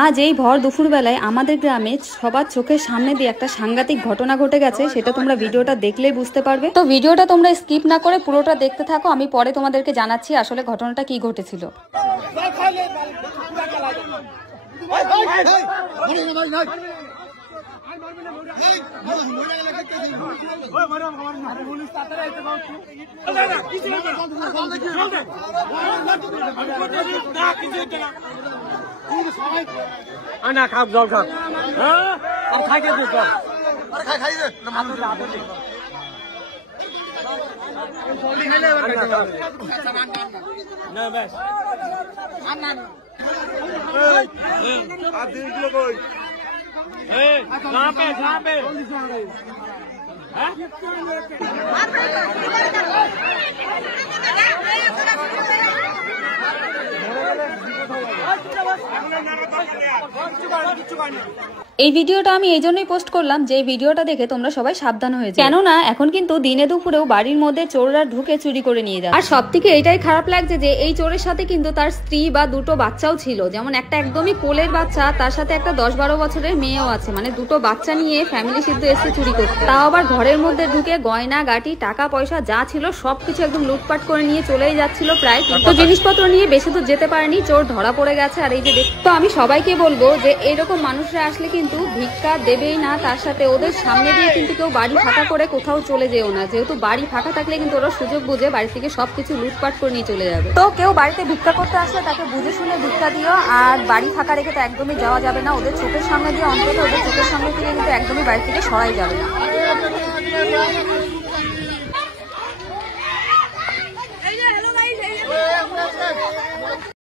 আজ এই ভর দুপুর বেলায় আমাদের গ্রামে সবার চোখের সামনে দিয়ে একটা সাংঘাতিক ঘটনা ঘটে গেছে, সেটা তোমরা ভিডিওটা দেখলেই বুঝতে পারবে। তো ভিডিওটা তোমরা স্কিপ না করে পুরোটা দেখতে থাকো, আমি পরে তোমাদেরকে জানাচ্ছি আসলে ঘটনাটা কি ঘটেছিল। আনা খাপ জল খাপ আর খাইতে দে জল আরে খাই দে না মানুষ জলদি খাইলে এবার না বাস আনা এই আর দিন গুলো কই এই ঝাপে হ্যাঁ এই ভিডিওটা আমি এই জন্যই পোস্ট করলাম যে এই ভিডিওটা দেখে তোমরা সবাই সাবধান হয়ে যাও, কেননা এখন কিন্তু দিনে দুপুরেও বাড়ির মধ্যে চোররা ঢুকে চুরি করে নিয়ে যায়। আর সব থেকে এটাই খারাপ লাগছে যে এই চোরের সাথে কিন্তু তার স্ত্রী বা দুটো বাচ্চাও ছিল, যেমন একটা একদমই কোলের বাচ্চা, তার সাথে একটা 10-12 বছরের মেয়েও আছে, মানে দুটো বাচ্চা নিয়ে ফ্যামিলি সিদ্ধ এসে চুরি করতে, তাও আবার ঘরের মধ্যে ঢুকে গয়না গাটি টাকা পয়সা যা ছিল সবকিছু একদম লুটপাট করে নিয়ে চলেই যাচ্ছিল প্রায়। তো জিনিসপত্র নিয়ে বেশি দূর যেতে পারেনি, চোর ধরা পড়ে গেছে। আর এই যে তো আমি সবাইকে বলবো যে এরকম মানুষরা আসলে কিন্তু ভিক্ষা দেবেই না, তার সাথে ওদের সামনে দিয়ে কিন্তু কেউ বাড়ি ফাঁকা করে কোথাও চলে যেও না, যেহেতু বাড়ি ফাঁকা থাকলে কিন্তু ওরা সুযোগ বুঝে বাড়ি থেকে সবকিছু লুটপাট করে নিয়ে চলে যাবে। তো কেউ বাড়িতে ভিক্ষা করতে আসলে তাকে বুঝে শুনে ভিক্ষা দিও, আর বাড়ি ফাঁকা রেখে তো একদমই যাওয়া যাবে না, ওদের চোখের সামনে দিয়ে অন্তত ওদের চোখের সামনে থেকে কিন্তু একদমই বাড়ি থেকে সরাই যাবে না। Hello guys,